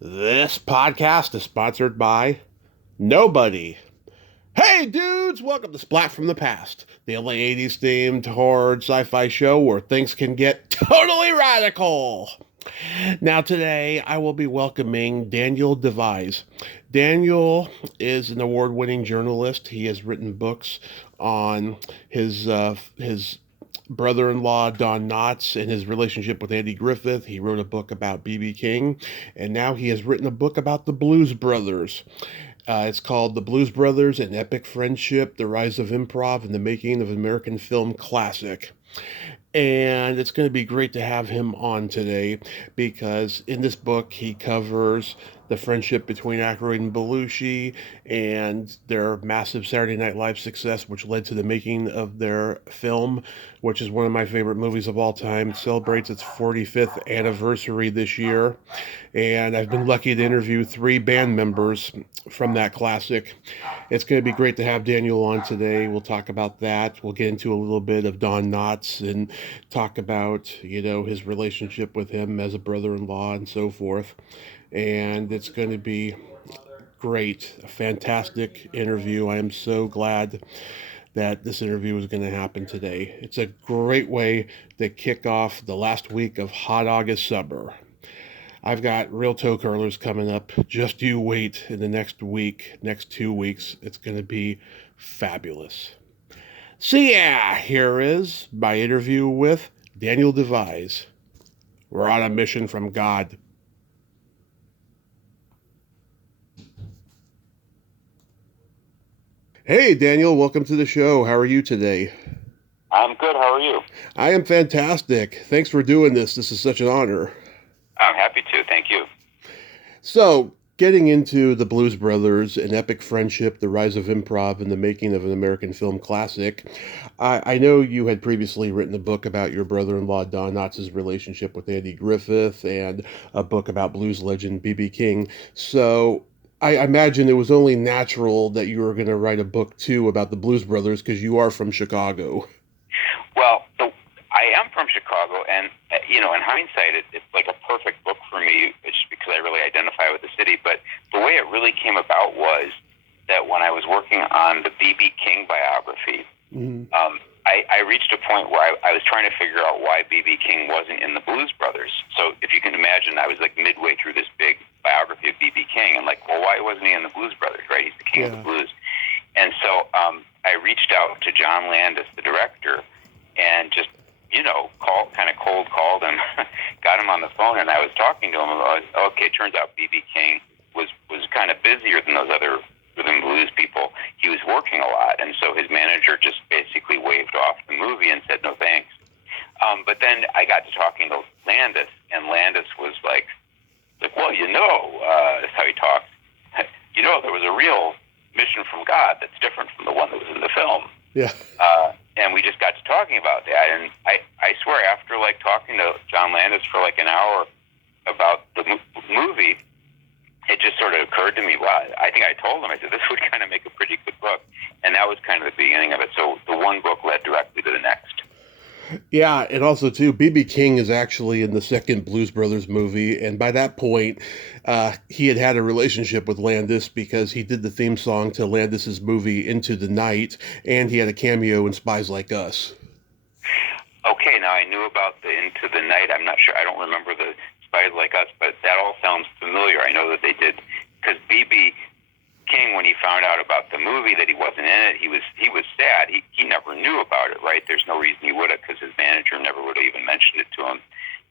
This podcast is sponsored by nobody. Hey dudes, welcome to Splat from the Past, the LA 80s themed horror sci-fi show where things can get totally radical. Now today I will be welcoming Daniel Devise. Daniel is an award-winning journalist. He has written books on his brother-in-law Don Knotts and his relationship with Andy Griffith. He wrote a book about B.B. King, and now he has written a book about the Blues Brothers. It's called The Blues Brothers: An Epic Friendship, The Rise of Improv, and the Making of American Film Classic. And it's going to be great to have him on today because in this book he covers the friendship between Aykroyd and Belushi and their massive Saturday Night Live success, which led to the making of their film, which is one of my favorite movies of all time. It celebrates its 45th anniversary this year. And I've been lucky to interview 3 band members from that classic. It's going to be great to have Daniel on today. We'll talk about that. We'll get into a little bit of Don Knotts and talk about, his relationship with him as a brother-in-law and so forth. And it's going to be great, a fantastic interview. I am so glad that this interview is going to happen today. It's a great way to kick off the last week of Hot August Summer. I've got real toe curlers coming up. Just you wait in the next 2 weeks. It's going to be fabulous. So yeah, here is my interview with Daniel Devise. We're on a mission from God. Hey, Daniel, welcome to the show. How are you today? I'm good. How are you? I am fantastic. Thanks for doing this. This is such an honor. I'm happy to. Thank you. So, getting into the Blues Brothers, An Epic Friendship, The Rise of Improv, and the Making of an American Film Classic, I know you had previously written a book about your brother-in-law Don Knotts' relationship with Andy Griffith and a book about blues legend B.B. King. So, I imagine it was only natural that you were going to write a book too about the Blues Brothers because you are from Chicago. Well, I am from Chicago, and in hindsight, it's like a perfect book for me, just because I really identify with the city. But the way it really came about was that when I was working on the B.B. King biography, Mm-hmm. I reached a point where I was trying to figure out why B.B. King wasn't in the Blues Brothers. So if you can imagine, I was like midway through this big biography of B.B. King, and like, well, why wasn't he in the Blues Brothers, right? He's the king of the blues. And so I reached out to John Landis, the director, and just, kind of cold called him, got him on the phone, and I was talking to him about, okay, it turns out B.B. King was kind of busier than those other rhythm blues people. He was working a lot, and so his manager just basically waved off the movie and said no thanks. But then I got to talking to Landis, and Landis was like, well, that's how he talks. There was a real mission from God that's different from the one that was in the film. Yeah. And we just got to talking about that, and I swear, after like talking to John Landis for like an hour about the movie, it just sort of occurred to me, well, I think I told him, I said, this would kind of make a pretty good book. And that was kind of the beginning of it. So the one book led directly to the next. Yeah, and also too, B.B. King is actually in the second Blues Brothers movie, and by that point, he had a relationship with Landis because he did the theme song to Landis's movie Into the Night, and he had a cameo in Spies Like Us. Okay, now I knew about the Into the Night. I'm not sure. I don't remember the Spies Like Us, but that all sounds familiar. I know that they did, because B.B. King, when he found out about the movie that he wasn't in it, he was sad. He never knew about it, right? There's no reason he would have, because his manager never would have even mentioned it to him.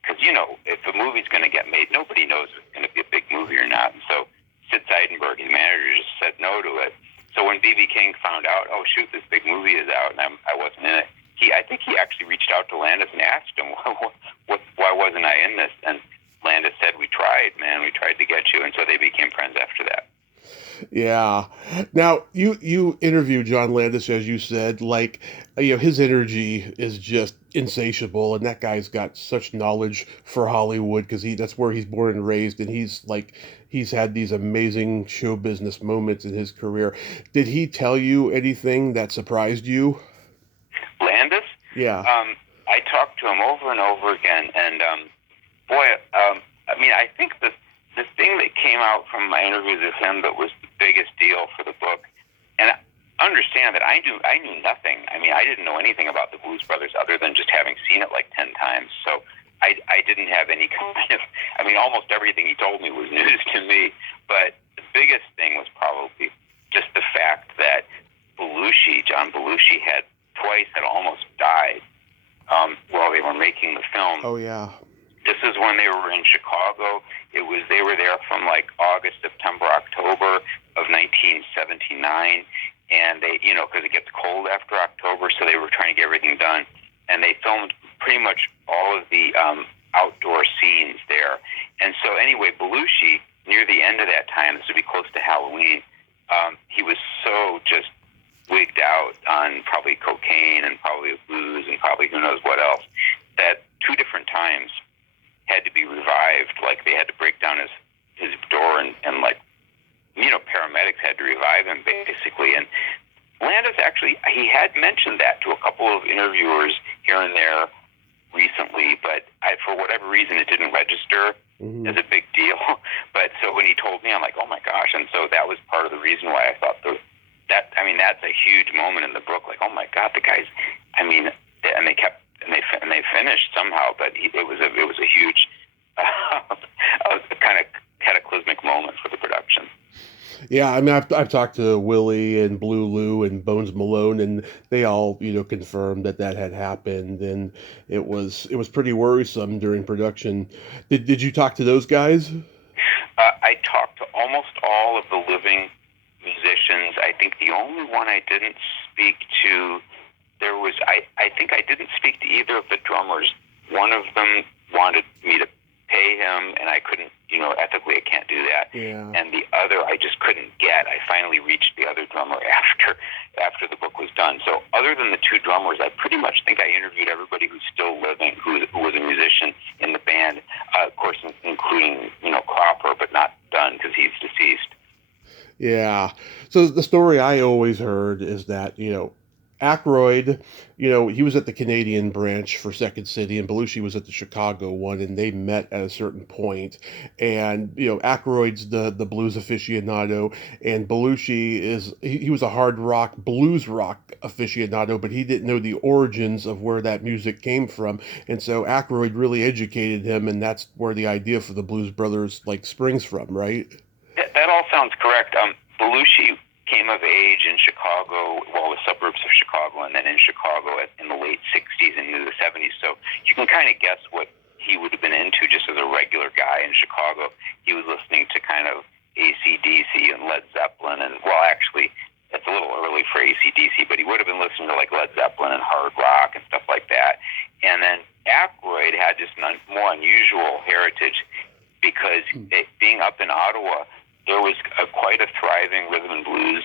Because if a movie's going to get made, nobody knows if it's going to be a big movie or not. And so Sid Seidenberg, his manager, just said no to it. So when B.B. King found out, oh shoot, this big movie is out, and I wasn't in it, I think he actually reached out to Landis and asked him, why wasn't I in this? And Landis said, we tried, man, we tried to get you. And so they became friends after that. Yeah. Now, you interviewed John Landis, as you said, his energy is just insatiable, and that guy's got such knowledge for Hollywood because that's where he's born and raised, and he's had these amazing show business moments in his career. Did he tell you anything that surprised you? Landis? Yeah. I talked to him over and over again, and I think the thing that came out from my interviews with him that was the biggest deal for the book. And understand that I knew nothing. I mean, I didn't know anything about the Blues Brothers other than just having seen it like 10 times. So I didn't have any kind of, I mean, almost everything he told me was news to me. But the biggest thing was probably just the fact that John Belushi, had almost died while they were making the film. Oh, yeah. This is when they were in Chicago. They were there from like August, September, October of 1979, and they, because it gets cold after October, so they were trying to get everything done, and they filmed pretty much all of the outdoor scenes there. And so anyway, Belushi, near the end of that time, this would be close to Halloween, he was so just wigged out on probably cocaine and probably booze and probably who knows what else, that 2 different times had to be revived. Like, they had to break down his door and like, paramedics had to revive him basically. And Landis actually, he had mentioned that to a couple of interviewers here and there recently, but for whatever reason it didn't register as a big deal. But so when he told me, I'm like, oh my gosh. And so that was part of the reason why I thought that's a huge moment in the book. Like, oh my God, the guys, and they finished somehow, but it was a huge kind of cataclysmic moment for the production. Yeah, I mean, I've talked to Willie and Blue Lou and Bones Malone, and they all confirmed that had happened, and it was pretty worrisome during production. Did you talk to those guys? I talked to almost all of the living musicians. I think the only one I didn't speak to, I think I didn't speak to either of the drummers. One of them wanted me to pay him, and I couldn't, ethically I can't do that. Yeah. And the other I just couldn't get. I finally reached the other drummer after the book was done. So other than the 2 drummers, I pretty much think I interviewed everybody who's still living, who was a musician in the band, of course, including, Cropper, but not Dunn because he's deceased. Yeah. So the story I always heard is that, Aykroyd, he was at the Canadian branch for Second City, and Belushi was at the Chicago one, and they met at a certain point. And, Aykroyd's the blues aficionado, and Belushi he was a hard rock, blues rock aficionado, but he didn't know the origins of where that music came from. And so Aykroyd really educated him, and that's where the idea for the Blues Brothers, springs from, right? That all sounds correct. Belushi came of age in Chicago, the suburbs of Chicago, and then in Chicago in the late 60s and into the 70s. So you can kind of guess what he would have been into just as a regular guy in Chicago. He was listening to kind of AC/DC and Led Zeppelin, and actually, it's a little early for AC/DC, but he would have been listening to like Led Zeppelin and hard rock and stuff like that. And then Aykroyd had just more unusual heritage because being up in Ottawa, there was quite a thriving rhythm and blues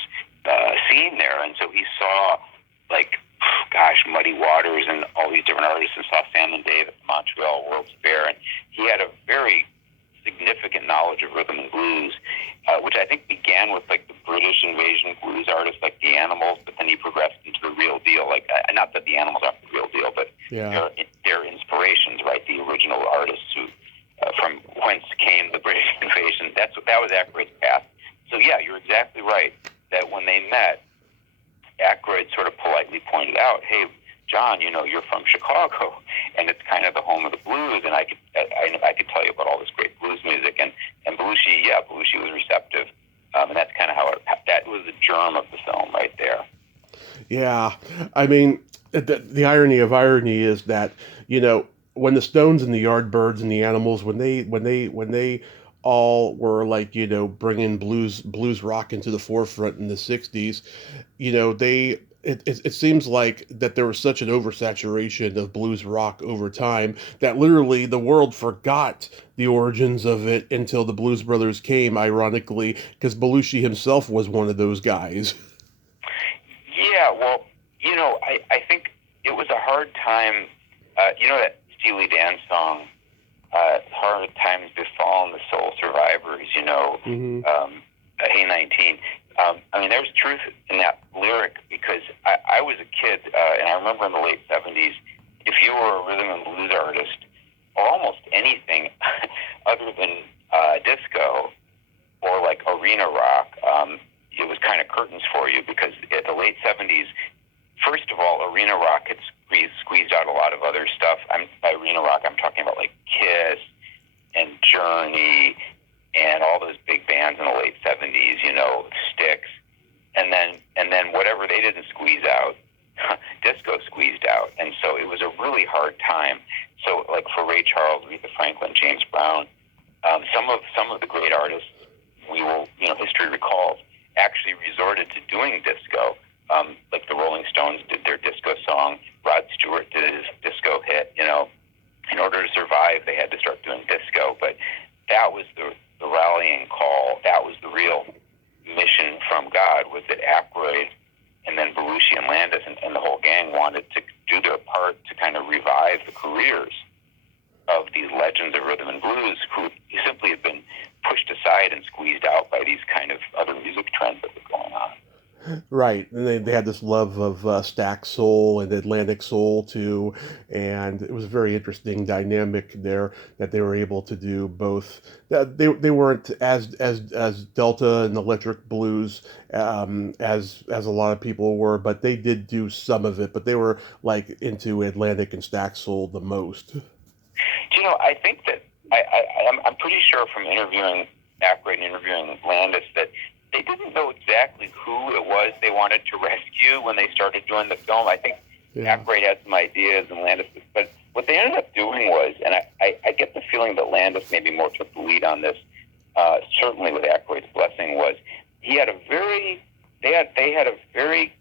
scene there. And so he saw, Muddy Waters and all these different artists, and saw Sam and Dave at the Montreal World's Fair. And he had a very significant knowledge of rhythm and blues, which I think began with, the British invasion blues artists like the Animals, but then he progressed into the real deal. Not that the Animals aren't the real deal, but their inspirations, right? The original artists who, from whence came the British invasion. That was Aykroyd's path. So yeah, you're exactly right that when they met, Aykroyd sort of politely pointed out, "Hey, John, you're from Chicago, and it's kind of the home of the blues, and I could tell you about all this great blues music." And Belushi was receptive, and that's kind of how that was the germ of the film right there. Yeah, I mean, the irony of irony is that when the Stones and the Yardbirds and the Animals, when they all were bringing blues rock into the forefront in the 60s, it seems like that there was such an oversaturation of blues rock over time that literally the world forgot the origins of it until the Blues Brothers came, ironically, because Belushi himself was one of those guys. Yeah, well, I think it was a hard time, that Steely Dan song, hard times befallen the soul survivors, Hey 19. There's truth in that lyric because I was a kid, and I remember in the late 70s, if you were a rhythm and blues artist, or almost anything other than disco, arena rock, it was kind of curtains for you, because at the late 70s, first of all, arena rock had squeezed out a lot of other stuff. By arena rock, I'm talking about like Kiss and Journey and all those big bands in the late 70s, Styx. And then whatever they didn't squeeze out, disco squeezed out. And so it was a really hard time. So like for Ray Charles, Aretha Franklin, James Brown, some of the great artists history recalls actually resorted to doing disco. Like the Rolling Stones did their disco song, Rod Stewart did his disco hit. In order to survive, they had to start doing disco. But that was the rallying call. That was the real mission from God, was that Aykroyd and then Belushi and Landis and the whole gang wanted to do their part to kind of revive the careers of these legends of rhythm and blues who simply had been pushed aside and squeezed out by these kind of other music trends that were going on. Right, and they had this love of stack soul and Atlantic soul too, and it was a very interesting dynamic there that they were able to do both. They weren't as Delta and electric blues as a lot of people were, but they did do some of it. But they were like into Atlantic and stack soul the most. I think that I'm pretty sure from interviewing Aykroyd and interviewing Landis that they didn't know exactly who it was they wanted to rescue when they started doing the film. I think Aykroyd had some ideas and Landis, but what they ended up doing was, and I get the feeling that Landis maybe more took the lead on this, certainly with Aykroyd's blessing, was they had a very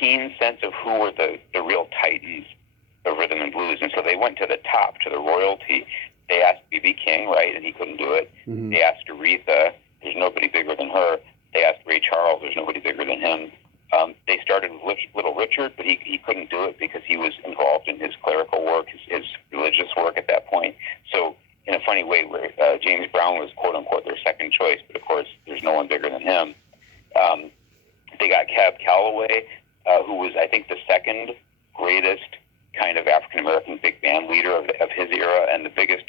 keen sense of who were the real titans of rhythm and blues, and so they went to the top, to the royalty. They asked B.B. King, right, and he couldn't do it. Mm-hmm. They asked Aretha, there's nobody bigger than her. They asked Ray Charles, there's nobody bigger than him. They started with Little Richard, but he couldn't do it because he was involved in his clerical work, his religious work at that point. So in a funny way, where James Brown was quote-unquote their second choice, but of course there's no one bigger than him. They got Cab Calloway, who was, I think, the second greatest kind of African-American big band leader of his era, and the biggest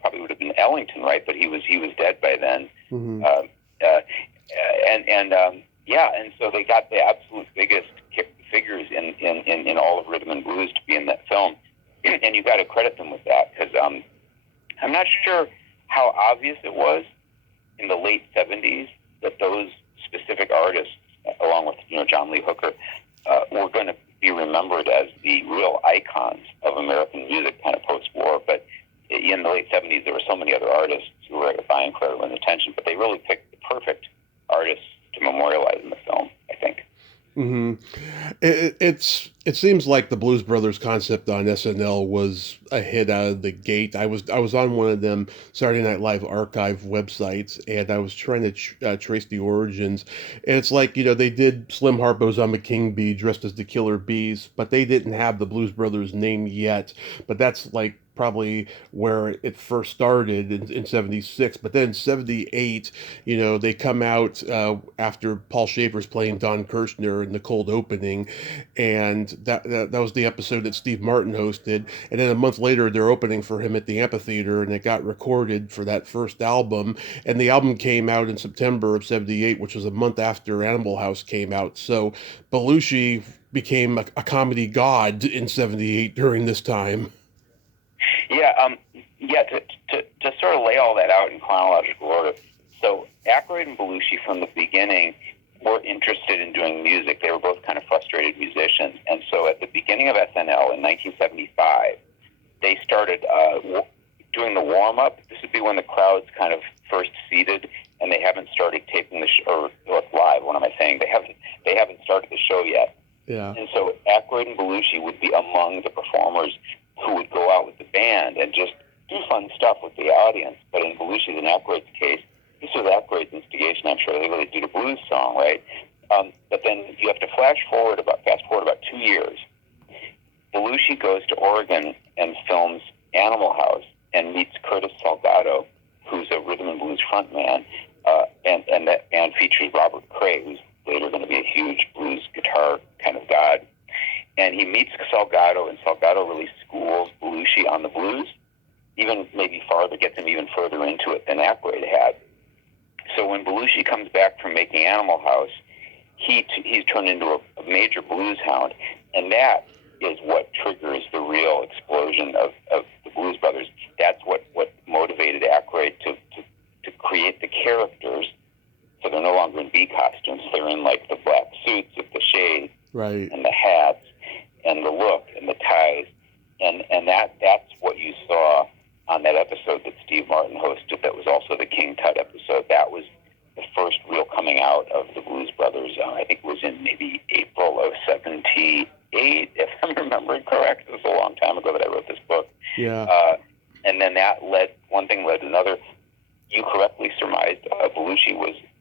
probably would have been Ellington, right? But he was dead by then. Mm-hmm. And so they got the absolute biggest figures in all of rhythm and blues to be in that film, and you got to credit them with that, because I'm not sure how obvious it was in the late 70s that those specific artists, along with John Lee Hooker, were going to be remembered as the real icons of American music kind of post-war. But in the late 70s, there were so many other artists who were vying for everyone's attention, but they really picked the perfect artists to memorialize in the film, I think. Mm-hmm. It seems like the Blues Brothers concept on SNL was a hit out of the gate. I was on one of them Saturday Night Live archive websites, and I was trying to trace the origins. And it's like, they did Slim Harpo's "I'm a King Bee" dressed as the Killer Bees, but they didn't have the Blues Brothers name yet. But that's like probably where it first started in 76. But then in 78, they come out after Paul Schaefer's playing Don Kirshner in the cold opening, and that was the episode that Steve Martin hosted. And then a month later, they're opening for him at the amphitheater, and it got recorded for that first album. And the album came out in September of 78, which was a month after Animal House came out. So Belushi became a comedy god in 78 during this time. To sort of lay all that out in chronological order. So Aykroyd and Belushi from the beginning were interested in doing music. They were both kind of frustrated musicians. And so at the beginning of SNL in 1975, they started doing the warm-up. This would be when the crowd's kind of first seated, and they haven't started taping the show, or it's live, what am I saying? They haven't started the show yet. Yeah. And so Aykroyd and Belushi would be among the performers who would go out with the band and just do fun stuff with the audience. But in Belushi's and Aykroyd's case, this was Aykroyd's instigation. I'm sure they really did a blues song, right? But then you have to fast forward about 2 years. Belushi goes to Oregon and films Animal House and meets Curtis Salgado, who's a rhythm and blues frontman, and that band features Robert Cray, who's later going to be a huge blues guitar kind of god. And he meets Salgado, and Salgado really schools Belushi on the blues, even maybe farther, gets him even further into it than Aykroyd had. So when when Belushi comes back from making Animal House, he's turned into a major blues hound, and that is what triggers the real explosion of the Blues Brothers. That's what motivated Aykroyd to create the characters, so they're no longer in bee costumes. They're in like the black suits with the shades, right, and the hats, and the look, and the ties, and that's what you saw on that episode that Steve Martin hosted. That was also the King Tut episode. That was the first real coming out of the Blues Brothers. I think it was in maybe April of '78, if I'm remembering correct. It was a long time ago that I wrote this book. Yeah. And then one thing led to another. You correctly surmised Belushi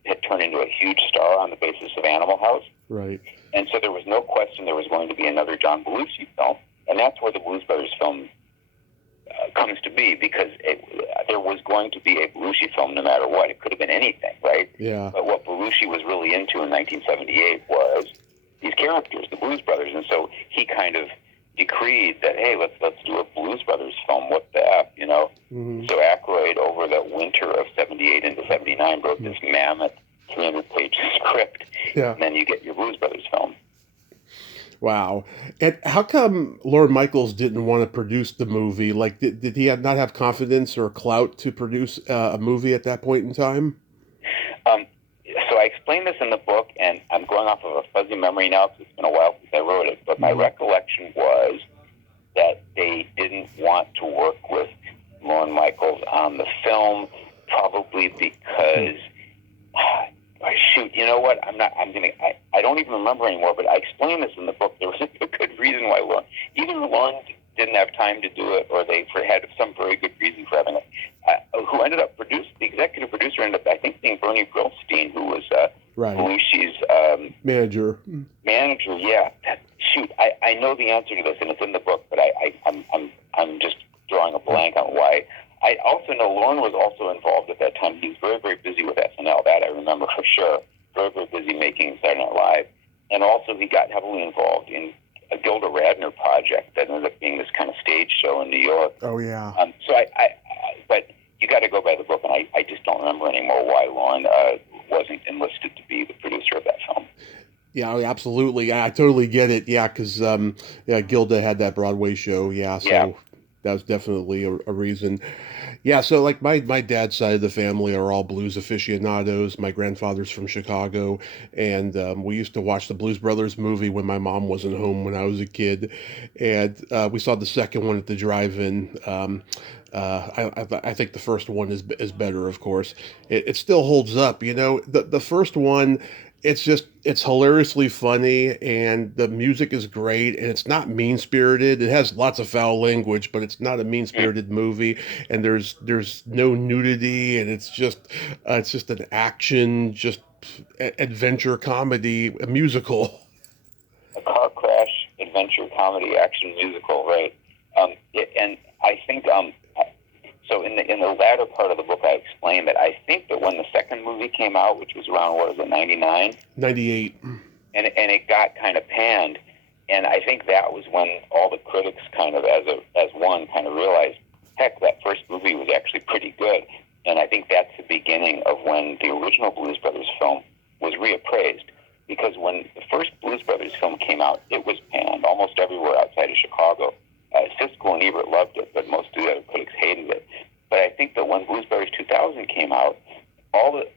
had turned into a huge star on the basis of Animal House. Right. And so there was no question there was going to be another John Belushi film. And that's where the Blues Brothers film comes to be, because there was going to be a Belushi film no matter what. It could have been anything, right? Yeah. But what Belushi was really into in 1978 was these characters, the Blues Brothers. And so he kind of decreed that, hey, let's do a Blues Brothers film. What the F, you know? Mm-hmm. So Aykroyd, over the winter of 78 into 79, wrote this mammoth 300-page script. Yeah. And then you get your Blues Brothers film. Wow. And how come Lorne Michaels didn't want to produce the movie? Like, did he not have confidence or clout to produce a movie at that point in time? So I explained this in the book, and I'm going off of a fuzzy memory now because it's been a while since I wrote it, but my recollection was that they didn't want to work with Lorne Michaels on the film, probably because... Shoot, you know what? I don't even remember anymore, but I explained this in the book. There was a good reason why Lorne didn't have time to do it, or they had some very good reason for having it. Who ended up the executive producer ended up, I think, being Bernie Brillstein, who was right. Belushi's manager. Manager, yeah. Shoot, I know the answer to this, and it's in the book, but I'm just drawing a blank on why. I also know Lorne was also involved at that time. He was very, very busy with SNL. That I remember for sure. Very, very busy making Saturday Night Live. And also he got heavily involved in a Gilda Radner project that ended up being this kind of stage show in New York. Oh, yeah. But you got to go by the book, and I just don't remember anymore why Lorne wasn't enlisted to be the producer of that film. Yeah, absolutely. I totally get it. Yeah, because Gilda had that Broadway show. Yeah, so... Yeah. That was definitely a reason. Yeah, so like my dad's side of the family are all blues aficionados. My grandfather's from Chicago, and we used to watch the Blues Brothers movie when my mom wasn't home when I was a kid. And we saw the second one at the drive-in. I think the first one is better, of course. It still holds up, you know. The first one... It's hilariously funny, and the music is great, and it's not mean-spirited. It has lots of foul language, but it's not a mean-spirited movie, and there's no nudity, and it's just an action, just adventure comedy, a musical. A car crash, adventure comedy, action musical, right? And I think so in the latter part of the book, I explained that I think that when the second movie came out, which was around, 99? 98. And it got kind of panned, and I think that was when all the critics kind of, as one, kind of realized, heck, that first movie was actually pretty good. And I think that's the beginning of when the original Blues Brothers film was reappraised. Because when the first Blues Brothers film came out, it was panned almost everywhere outside of Chicago. Siskel and Ebert loved it, but most of the other critics hated it. But I think that when Blues Brothers 2000 came out, all the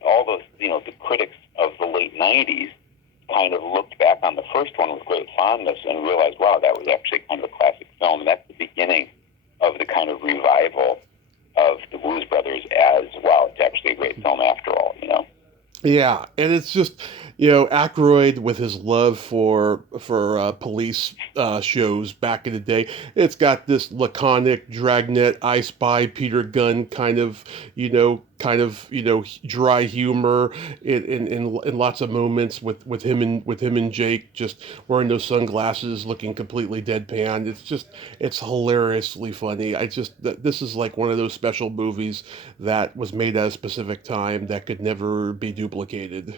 the critics of the late 90s kind of looked back on the first one with great fondness and realized, wow, that was actually kind of a classic film, and that's the beginning of the kind of revival of the Blues Brothers as, wow, it's actually a great film after all, you know? Yeah, and it's just, Aykroyd with his love for police shows back in the day. It's got this laconic Dragnet, I Spy, Peter Gunn kind of dry humor in lots of moments with him and Jake just wearing those sunglasses, looking completely deadpan. It's hilariously funny. This is like one of those special movies that was made at a specific time that could never be duplicated.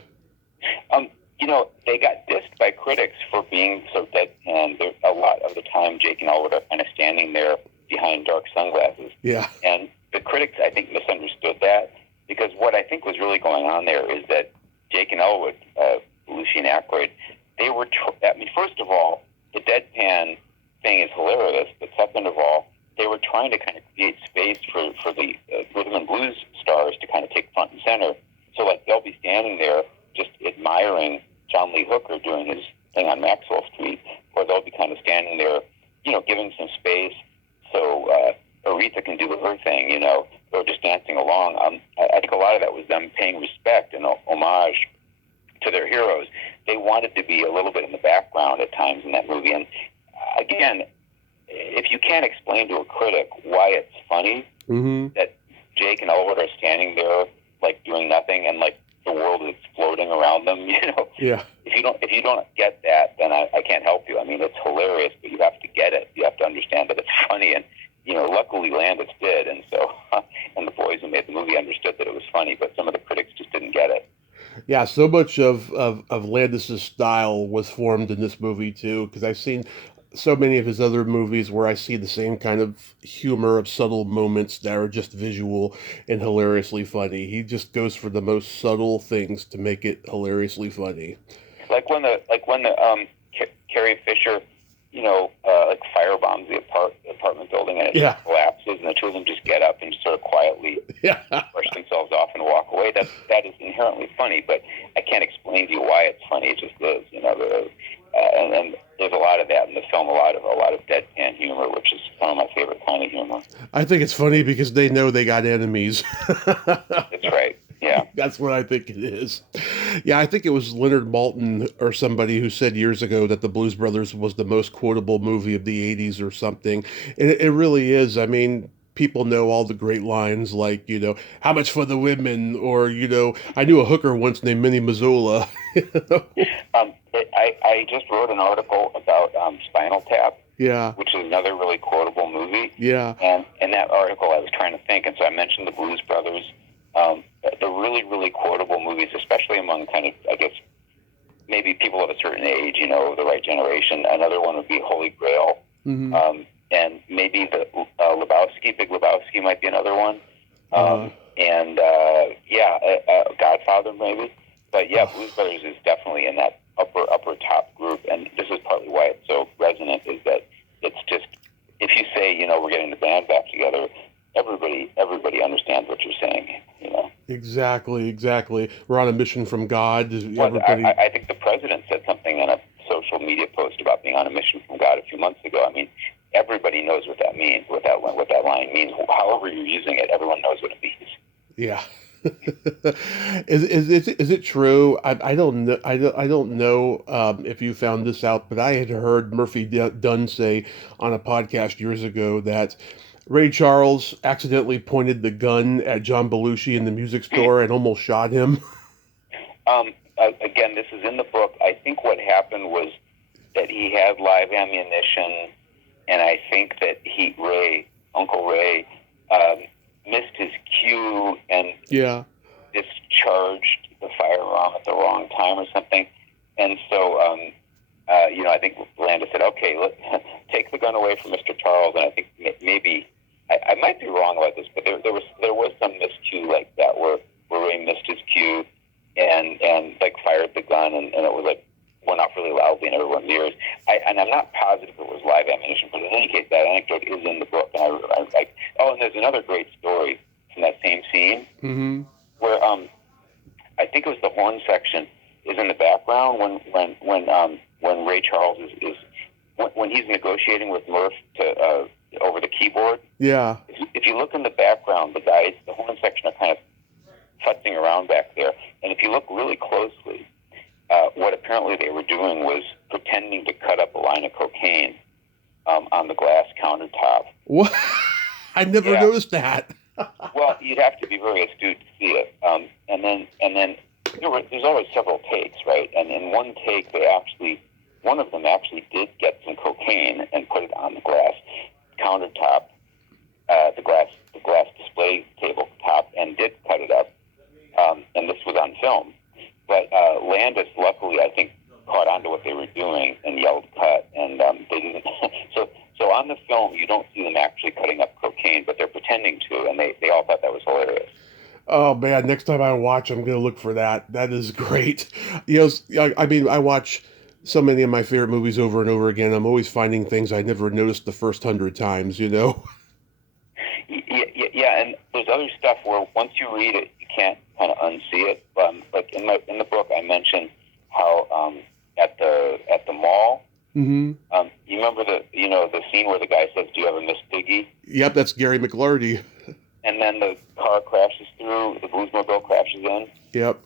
They got dissed by critics for being so deadpan. A lot of the time, Jake and Elwood are kind of standing there behind dark sunglasses. Yeah. And the critics, I think, misunderstood that. because what I think was really going on there is that Jake and Elwood, Belushi and Aykroyd, they were, first of all, the deadpan thing is hilarious, but second of all, they were trying to kind of create space for the rhythm and blues stars to kind of take front and center. So, like, they'll be standing there just admiring John Lee Hooker doing his thing on Maxwell Street, or they'll be kind of standing there, giving some space so Aretha can do her thing, or just dancing along. I think a lot of that was them paying respect and homage to their heroes. They wanted to be a little bit in the background at times in that movie. And again, if you can't explain to a critic why it's funny that Jake and Elwood are standing there like doing nothing and like the world is exploding around them, Yeah. If you don't get that, then I can't help you. I mean, it's hilarious, but you have to get it. You have to understand that it's funny, and luckily Landis did, and so and the boys who made the movie understood that it was funny, but some of the critics just didn't get it. Yeah, so much of Landis's style was formed in this movie too, because I've seen so many of his other movies where I see the same kind of humor of subtle moments that are just visual and hilariously funny. He just goes for the most subtle things to make it hilariously funny. Like when the Carrie Fisher, like firebombs the apartment building and it just collapses, and the two of them just get up and just sort of quietly brush themselves off and walk away. That is inherently funny, but I can't explain to you why it's funny. It just is, and there's a lot of that in the film. A lot of deadpan humor, which is one of my favorite kind of humor. I think it's funny because they know they got enemies. That's right. Yeah. That's what I think it is. Yeah, I think it was Leonard Maltin or somebody who said years ago that The Blues Brothers was the most quotable movie of the 80s or something. And it really is. I mean, people know all the great lines like, how much for the women? Or, I knew a hooker once named Minnie Missoula. I just wrote an article about Spinal Tap. Yeah. Which is another really quotable movie. Yeah. And in that article, I was trying to think, and so I mentioned The Blues Brothers. The really, really quotable movies, especially among kind of, I guess, maybe people of a certain age, the right generation. Another one would be Holy Grail. Mm-hmm. And maybe the Big Lebowski might be another one. Godfather maybe. But yeah, Blues Brothers is definitely in that upper top group, and this is partly why it's so resonant, is that it's just, if you say, we're getting the band back together, everybody understands what you're saying, Exactly. We're on a mission from God. Well, I think the president said something in a social media post about being on a mission from God a few months ago. I mean, everybody knows what that means, what that line means. However you're using it, everyone knows what it means. Yeah. Is it true? I don't know. I don't know if you found this out, but I had heard Murphy Dunn say on a podcast years ago that Ray Charles accidentally pointed the gun at John Belushi in the music store and almost shot him. Again, this is in the book. I think what happened was that he had live ammunition, and I think that Uncle Ray, missed his cue and discharged the firearm at the wrong time or something. And so, I think Landis said, okay, take the gun away from Mr. Charles. And I think maybe, I might be wrong about this, but there was some miscue like that where Ray missed his cue and like fired the gun, and it was like went off really loudly in everyone's ears. And I'm not positive it was live ammunition, but in any case, that anecdote is in the book. And and there's another great story from that same scene where I think it was the horn section is in the background when Ray Charles is when he's negotiating with Murph to over the keyboard. Yeah. If you look in the background, the horn section are kind of futzing around back there, and if you look really closely, what apparently they were doing was pretending to cut up a line of cocaine on the glass countertop. What? I never noticed that. Well, you'd have to be very astute to see it. And then there's always several takes, right? And in one take, one of them actually did get some cocaine and put it on the glass countertop, the glass display table top, and did cut it up. And this was on film. But Landis, luckily, I think, caught on to what they were doing and yelled cut, and they didn't. So on the film, you don't see them actually cutting up cocaine, but they're pretending to, and they all thought that was hilarious. Oh man, next time I watch, I'm gonna look for that. That is great. I mean, I watch so many of my favorite movies over and over again. I'm always finding things I never noticed the first 100 times. Yeah, and there's other stuff where once you read it, you can't kind of unsee it. Like in the book, I mentioned how at the mall, Mm-hmm. you remember the scene where the guy says, "Do you have a Miss Piggy?" Yep, that's Gary McLarty. And then the car crashes through, the Bluesmobile crashes in. Yep.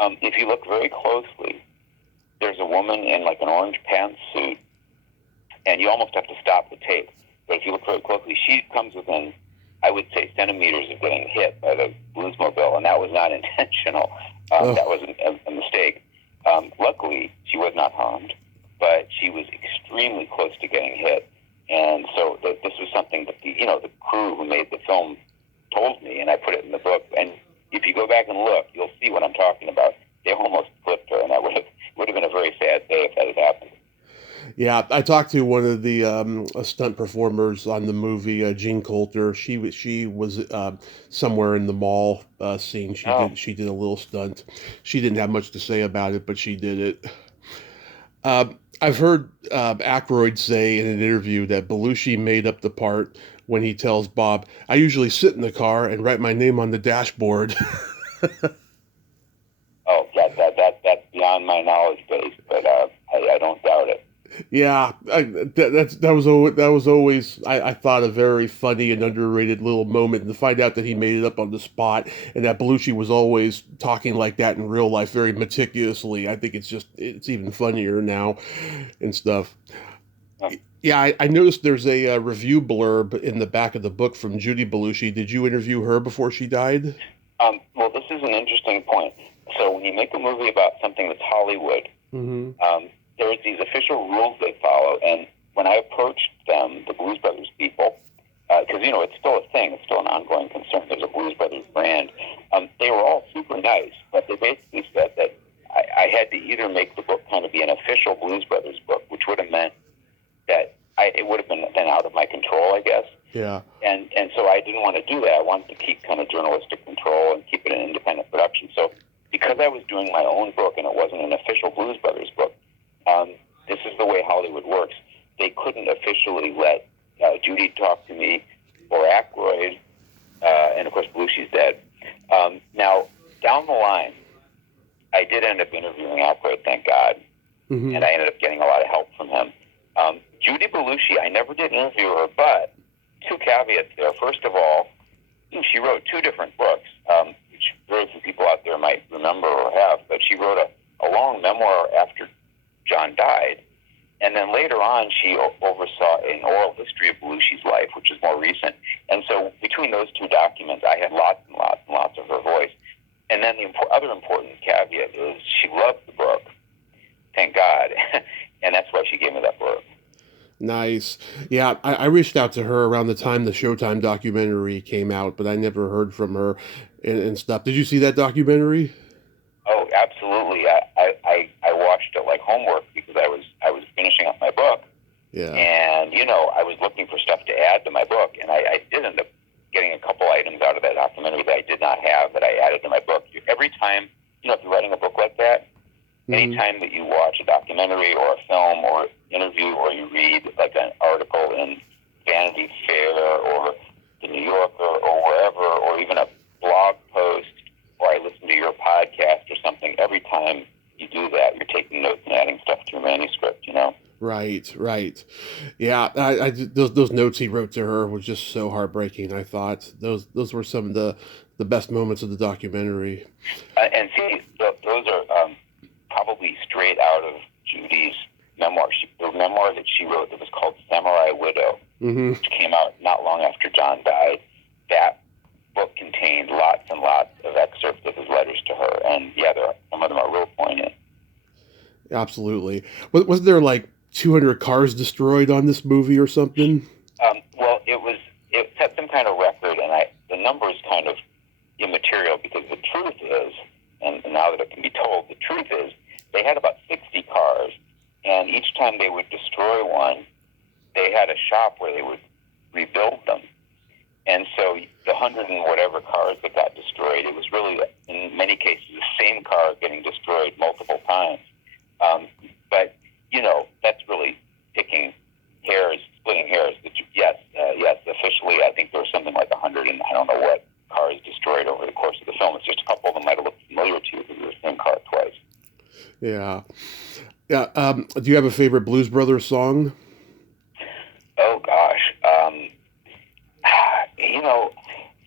If you look very closely, there's a woman in like an orange pantsuit, and you almost have to stop the tape. But if you look very closely, she comes within, I would say, centimeters of getting hit by the Bluesmobile, and that was not intentional. That was a mistake. Luckily, she was not harmed, but she was extremely close to getting hit. And so this was something that the crew who made the film told me, and I put it in the book. And if you go back and look, you'll see what I'm talking about. They almost flipped her, and that would have been a very sad day if that had happened. Yeah, I talked to one of the stunt performers on the movie, Jean Coulter. She was somewhere in the mall scene. She did a little stunt. She didn't have much to say about it, but she did it. I've heard Aykroyd say in an interview that Belushi made up the part when he tells Bob, "I usually sit in the car and write my name on the dashboard." Oh, that's beyond my knowledge base, but I don't doubt it. Yeah, that was always I thought a very funny and underrated little moment, and to find out that he made it up on the spot, and that Belushi was always talking like that in real life, very meticulously. I think it's even funnier now, and stuff. Yeah, I noticed there's a review blurb in the back of the book from Judy Belushi. Did you interview her before she died? Well, this is an interesting point. So when you make a movie about something that's Hollywood, Mm-hmm. there's these official rules they follow. And when I approached them, the Blues Brothers people, because it's still a thing, it's still an ongoing concern. There's a Blues Brothers brand. They were all super nice, but they basically said that I had to either make the book kind of be an official Blues Brothers book, which would have meant that it would have been then out of my control, I guess. Yeah. And so I didn't want to do that. I wanted to keep kind of journalistic control and keep it an independent production. So because I was doing my own book and it wasn't an official Blues Brothers book, this is the way Hollywood works. They couldn't officially let Judy talk to me or Aykroyd, and of course Belushi's dead. Now, down the line, I did end up interviewing Aykroyd, thank God, Mm-hmm. and I ended up getting a lot of help from him. Judy Belushi, I never did interview her, but two caveats there. First of all, she wrote two different books, which very few people out there might remember or have, but she wrote a long memoir after John died, and then later on she oversaw an oral history of Belushi's life, which is more recent. And so between those two documents, I had lots and lots and lots of her voice. And then the other important caveat is she loved the book, thank God, and that's why she gave me that book. Nice. Yeah, I reached out to her around the time the Showtime documentary came out, but I never heard from her and stuff. Did you see that documentary? Oh, absolutely. I watched it like homework because I was finishing up my book, Yeah. and I was looking for stuff to add to my book, and I did end up getting a couple items out of that documentary that I did not have that I added to my book. Every time, if you're writing a book like that, anytime that you watch a documentary or a film or interview or you read like an article in Vanity Fair or the New Yorker or wherever, or even a blog post, or I listen to your podcast or something, every time you do that, you're taking notes and adding stuff to your manuscript, Right, right. Yeah, those notes he wrote to her was just so heartbreaking. I thought those were some of the best moments of the documentary. And see, those are probably straight out of Judy's memoir. The memoir that she wrote that was called Samurai Widow, Mm-hmm. which came out not long after John died. That book contained lots and lots of excerpts of his letters to her, and yeah, some of them are real poignant. Absolutely. Wasn't there like 200 cars destroyed on this movie or something? Well, it set some kind of record, and the number is kind of immaterial because the truth is, and now that it can be told, the truth is they had about 60 cars, and each time they would destroy one, they had a shop where they would rebuild them. And so the 100 and whatever cars that got destroyed, it was car getting destroyed multiple times. But, that's really splitting hairs. Yes, officially I think there was something like 100 and I don't know what cars destroyed over the course of the film. It's just a couple of them might have looked familiar to you because it was the same car twice. Yeah. Yeah. Do you have a favorite Blues Brothers song? Oh, gosh.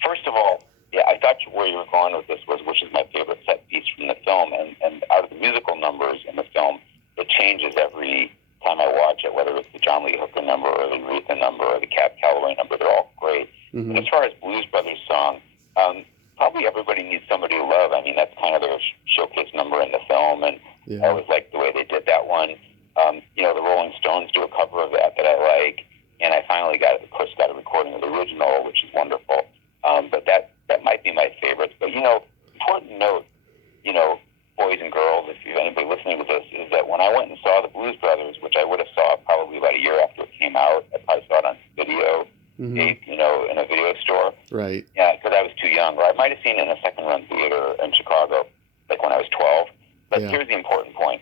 First of all, yeah, I thought where you were going with this was which is my favorite set piece from the film. And out of the musical numbers in the film, it changes every time I watch it, whether it's the John Lee Hooker number or the Aretha number or the Cab Calloway number. They're all great. Mm-hmm. But as far as Blues Brothers song, probably Everybody Needs Somebody to Love. I mean, that's kind of their showcase number in the film, and I always liked the way they did that one. The Rolling Stones do a cover of that I like, and I finally got a recording of the original, which is wonderful. But that might be my favorites. But, important note, boys and girls, if you've anybody listening to this, is that when I went and saw the Blues Brothers, which I would have saw probably about a year after it came out, I probably saw it on video, tape, in a video store. Right. Yeah, because I was too young. Or I might have seen it in a second-run theater in Chicago, like when I was 12. But here's the important point.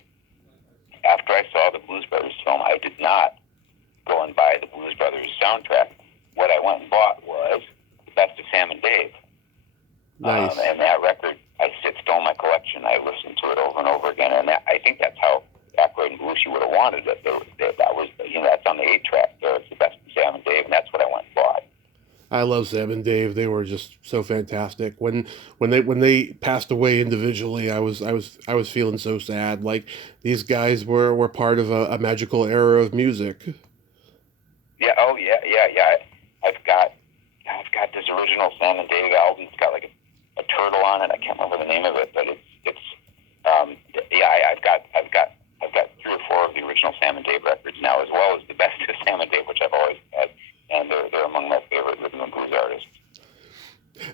After I saw the Blues Brothers film, I did not go and buy the Blues Brothers soundtrack. What I went and bought was the Best of Sam and Dave. Nice. And that record, it's still in my collection. I listened to it over and over again, and I think that's how Aykroyd and Belushi would have wanted it. That was, that's on the 8-track there. It's the Best of Sam and Dave, and that's what I went and bought. I love Sam and Dave. They were just so fantastic. When they passed away individually, I was feeling so sad. Like these guys were part of a magical era of music. Yeah. Oh yeah. I've got this original Sam and Dave album. It's got like a turtle on it. I can't remember the name of it, but I've got 3 or 4 of the original Sam and Dave records now, as well as the Best of Sam and Dave, which I've always had. And they're among my favorite rhythm and blues artists.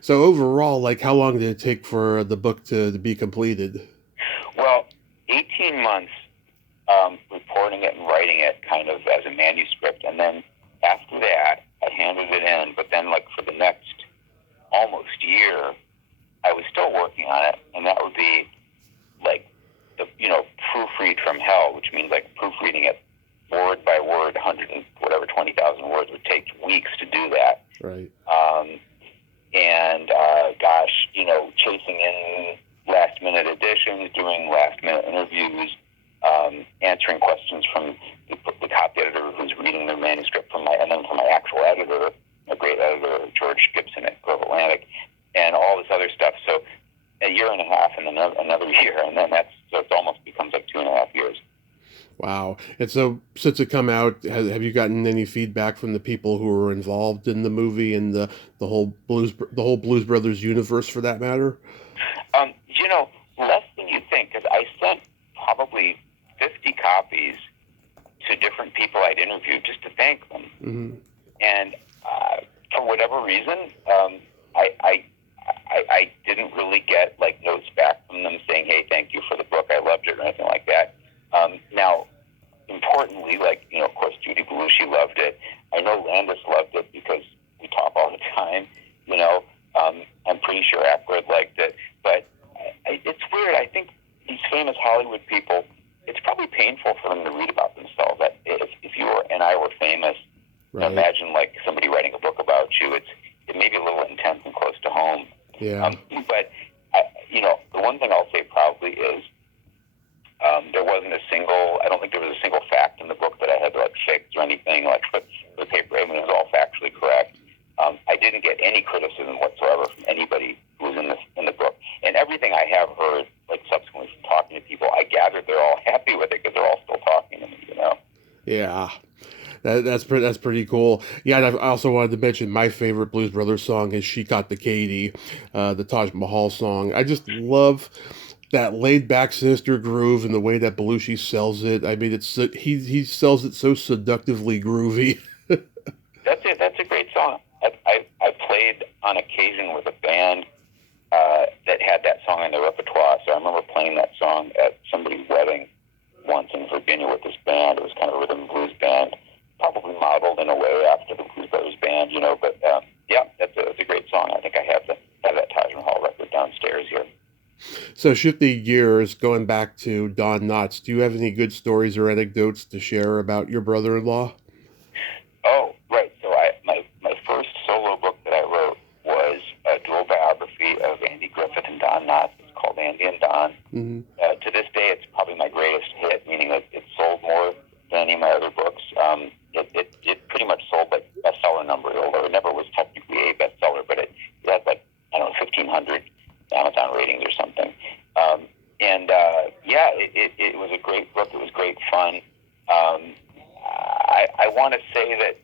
So overall, like, how long did it take for the book to be completed? Well, 18 months reporting it and writing it kind of as a manuscript. And then after that, I handed it in. But then, like, for the next almost year, I was still working on it. And that would be, like, proofread from hell, which means, like, proofreading it word by word, 20,000 words would take weeks to do that. Right. Chasing in last-minute editions, doing last-minute interviews, answering questions from the copy editor who's reading the manuscript and then from my actual editor, a great editor, George Gibson at Grove Atlantic, and all this other stuff. So a year and a half and then another year, and then so it almost becomes like 2.5 years. Wow. And so since it come out, have you gotten any feedback from the people who were involved in the movie and the whole Blues Brothers universe, for that matter? Less than you think, because I sent probably 50 copies to different people I'd interviewed just to thank them. Mm-hmm. And for whatever reason, I didn't really get like notes back from them saying, "Hey, thank you for the book. I loved it," or anything like that. Now, importantly, of course, Judy Belushi loved it. I know Landis loved it because we talk all the time. I'm pretty sure Aykroyd liked it. But it's weird. I think these famous Hollywood people, it's probably painful for them to read about themselves. If you and I were famous, right. Imagine like somebody writing a book about you. It may be a little intense and close to home. Yeah. But the one thing I'll say proudly is there wasn't I don't think there was a single fact in the book that I had to fix or anything but the paper. I mean, it was all factually correct. I didn't get any criticism whatsoever from anybody who was in the book. And everything I have heard, subsequently from talking to people, I gathered they're all happy with it because they're all still talking to me, Yeah. That's pretty cool. Yeah, and I also wanted to mention my favorite Blues Brothers song is "She Got the Katy," the Taj Mahal song. I just love that laid-back, sinister groove and the way that Belushi sells it. I mean, he sells it so seductively groovy. That's a great song. I played on occasion with a band that had that song in their repertoire. So I remember playing that song at somebody's wedding once in Virginia with this band. It was kind of a rhythm and blues band, probably modeled in a way after the Blues Brothers band, But that's a great song. I think I have that Taj Mahal record downstairs here. So shifting gears, going back to Don Knotts, do you have any good stories or anecdotes to share about your brother-in-law? Oh, right. So my first solo book that I wrote was a dual biography of Andy Griffith and Don Knotts. It's called Andy and Don. Mm-hmm. To this day, it's probably my greatest hit, meaning that it sold more than any of my other books. It pretty much sold like bestseller numbers, although it never was technically a bestseller, but it had like, I don't know, 1,500 Amazon ratings or something. It was a great book. It was great fun. I want to say that,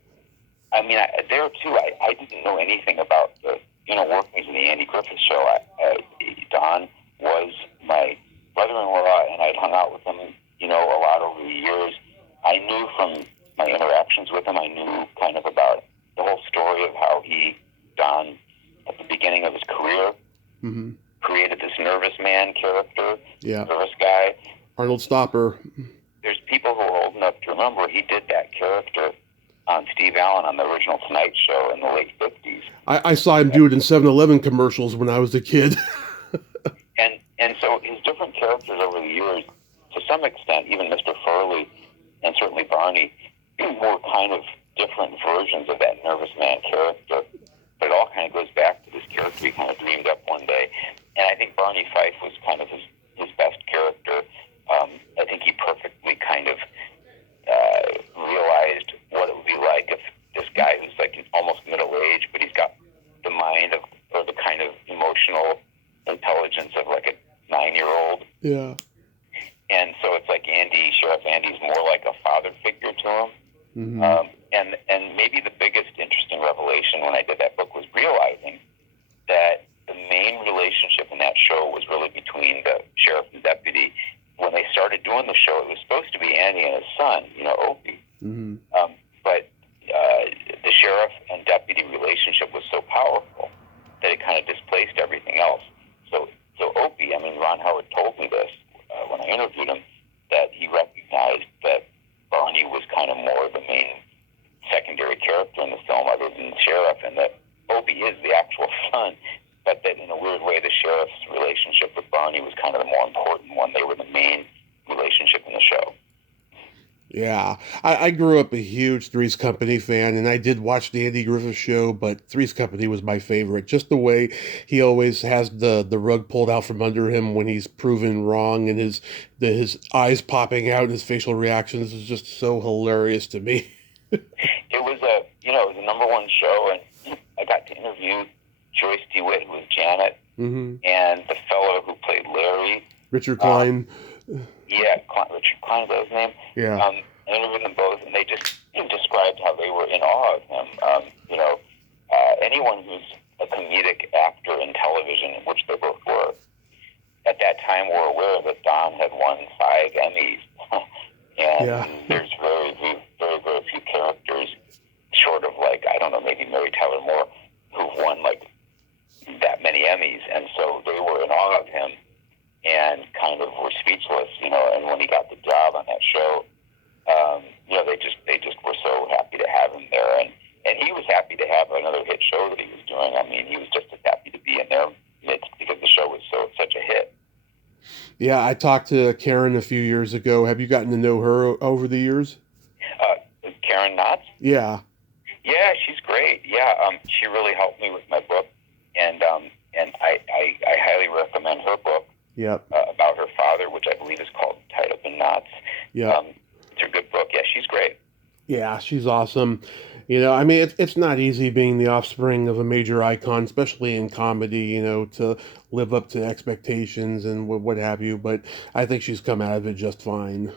there too, I didn't know anything about the inner workings of the Andy Griffith Show. Don was my brother-in-law, and I'd hung out with him, a lot over the years. I knew from my interactions with him, I knew kind of about the whole story of how Don, at the beginning of his career, Mm-hmm. created this nervous man character, Yeah. nervous guy. Arnold Stopper. There's people who are old enough to remember he did that character on Steve Allen on the original Tonight Show in the late 50s. I saw him do it in 7-Eleven commercials when I was a kid. And so his different characters over the years, to some extent, even Mr. Furley and certainly Barney, were kind of different versions of that nervous man character. But it all kind of goes back to this character he kind of dreamed up one day. And I think Barney Fife was kind of his best character. I think he perfectly kind of realized what it would be like if this guy who's like almost middle-aged, but he's got the mind of, or the kind of emotional intelligence of like a 9-year-old. Yeah. And so it's like Sheriff Andy's more like a father figure to him. Mm-hmm. And maybe the biggest interesting revelation when I did that book was realizing that the main relationship in that show was really between the sheriff and deputy. When they started doing the show, it was supposed to be Andy and his son, Opie. Mm-hmm. But the sheriff and deputy relationship was so powerful that it kind of displaced everything else. So Opie, Ron Howard told me this when I interviewed him, that he recognized that Barney was kind of more of the main secondary character in the film other than the sheriff, and that Opie is the actual son, but that in a weird way the sheriff's relationship with Barney was kind of the more important one. They were the main relationship in the show. Yeah, I grew up a huge Three's Company fan, and I did watch the Andy Griffith Show, but Three's Company was my favorite. Just the way he always has the rug pulled out from under him when he's proven wrong, and his eyes popping out and his facial reactions is just so hilarious to me. It was a number one show, and I got to interview Joyce DeWitt, who was Janet, Mm-hmm. and the fellow who played Larry. Richard Klein. Richard Klein, is that his name? Yeah. I interviewed them both, and they just described how they were in awe of him. Anyone who's a comedic actor in television, which they both were, at that time were aware that Don had won 5 Emmys. And there's very, very, very, very few characters, short of maybe Mary Tyler Moore, who've won that many Emmys. And so they were in awe of him and kind of were speechless, and when he got the job on that show, they just were so happy to have him there, and he was happy to have another hit show that he was doing. He was just as happy to be in their midst because the show was such a hit. Yeah, I talked to Karen a few years ago. Have you gotten to know her over the years? Karen Knotts? Yeah. Yeah, she's great. Yeah, she really helped me with my book, and I highly recommend her book. Yep. About her father, which I believe is called Tied Up in Knots. Yeah. It's a good book. Yeah, she's great. Yeah, she's awesome. It's not easy being the offspring of a major icon, especially in comedy, to live up to expectations and what have you. But I think she's come out of it just fine.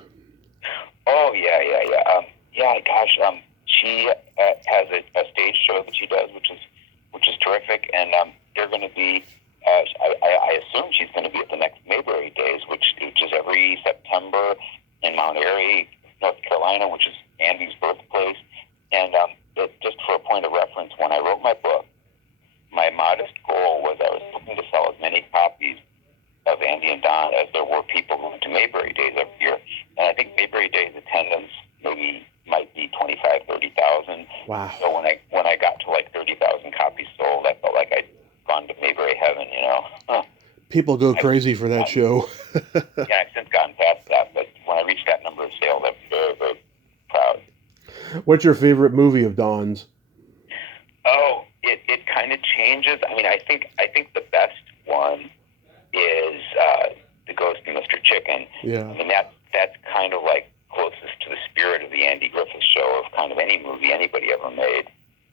Oh, yeah. Gosh, she has a stage show that she does, which is terrific. And they're going to be, I assume she's going to be at the next Mayberry Days, which is every September in Mount Airy, North Carolina, which is Andy's birthplace. And just for a point of reference, when I wrote my book, my modest goal was I was looking to sell as many copies of Andy and Don as there were people who went to Mayberry Days every year. And I think Mayberry Days attendance might be 25,000, 30,000. Wow. So when I got to 30,000 copies sold, I felt like I'd gone to Mayberry heaven, People go I've, crazy for that show. yeah, I've since gotten past that, but when I reached that number of sales, I'm very, very proud. What's your favorite movie of Don's? Oh, it kind of changes. I mean, I think the best one is The Ghost of Mr. Chicken. Yeah. I mean, that's kind of like closest to the spirit of the Andy Griffith Show of kind of any movie anybody ever made,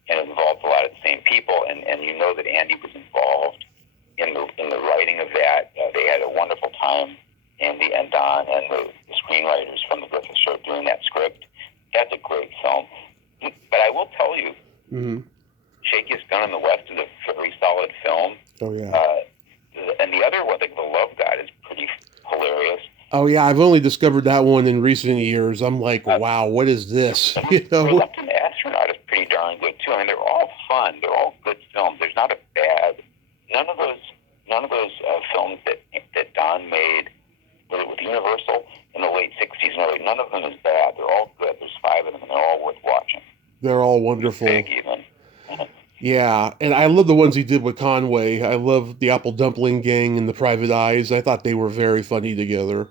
and it involves a lot of the same people, and you know that Andy was involved in the writing of that. They had a wonderful time, Andy and Don and the screenwriters from the Griffith Show doing that script. That's a great film. But I will tell you, Mm-hmm. Shakiest Gun in the West is a very solid film. Oh, yeah. And the other one, The Love God, is pretty hilarious. Oh, yeah, I've only discovered that one in recent years. I'm like, wow, what is this? You know? Reluctant Astronaut is pretty darn good, too. I mean, they're all fun. They're all good films. There's not a bad... None of those films that Don made with Universal in the late 60s and early, none of them is bad. They're all good. There's 5 of them, and they're all worth watching. They're all wonderful. Big, even. Yeah, and I love the ones he did with Conway. I love the Apple Dumpling Gang and the Private Eyes. I thought they were very funny together.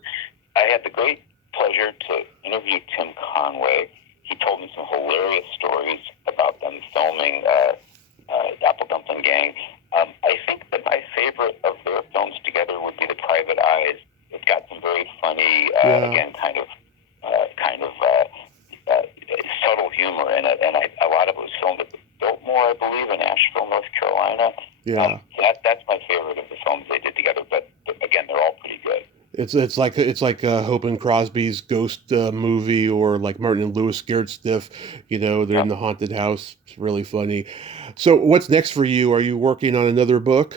I had the great pleasure to interview Tim Conway. He told me some hilarious stories about them filming Apple Dumpling Gang. I think that my favorite of their films together would be The Private Eyes. It's got some very funny, again, kind of subtle humor in it, and a lot of it was filmed at the Biltmore, I believe, in Asheville, North Carolina. Yeah, that's my favorite of the films they did together. But again, they're all pretty good. it's like Hope and Crosby's Ghost movie, or like Martin and Lewis Scared Stiff. You know, they're in the haunted house. It's really funny. So, what's next for you? Are you working on another book?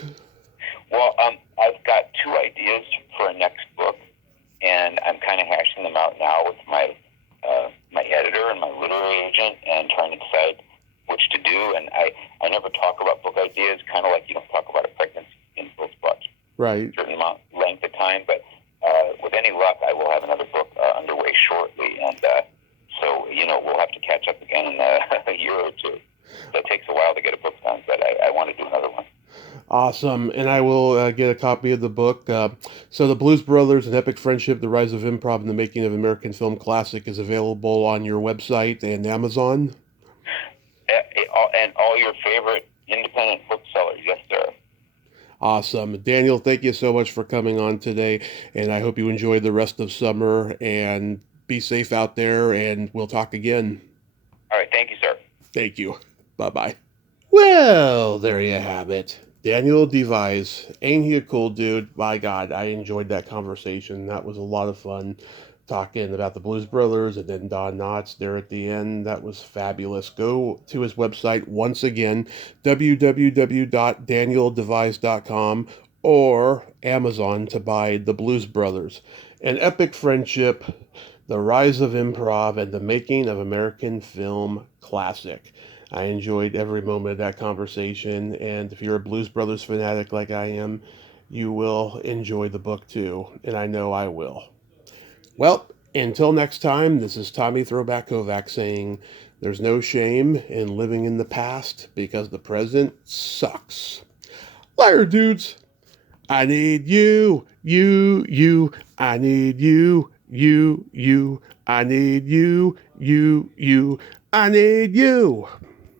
Well, I've got 2 ideas for a next book, and I'm kind of hashing them out now with my editor and my literary agent, and trying to decide which to do. And I never talk about book ideas, kind of like you don't talk about a pregnancy in books, but Right. a certain length of time. But with any luck, I will have another book underway shortly, and so we'll have to catch up again in a year or 2. So it takes a while to get a book done, but I want to do another one. Awesome. And I will get a copy of the book. So The Blues Brothers, An Epic Friendship, The Rise of Improv, and the Making of American Film Classic is available on your website and Amazon. And all your favorite independent booksellers, yes, sir. Awesome. Daniel, thank you so much for coming on today. And I hope you enjoy the rest of summer, and be safe out there, and we'll talk again. All right. Thank you, sir. Thank you. Bye-bye. Well, there you have it. Daniel Device. Ain't he a cool dude? My God, I enjoyed that conversation. That was a lot of fun, talking about the Blues Brothers and then Don Knotts there at the end. That was fabulous. Go to his website once again, www.danieldevise.com, or Amazon to buy The Blues Brothers, An Epic Friendship, The Rise of Improv, and the Making of American Film Classic. I enjoyed every moment of that conversation, and if you're a Blues Brothers fanatic like I am, you will enjoy the book too, and I know I will. Well, until next time, this is Tommy Throwback Kovac saying there's no shame in living in the past, because the present sucks. Liar, dudes! I need you, you. I need you, you. I need you, you. I need you.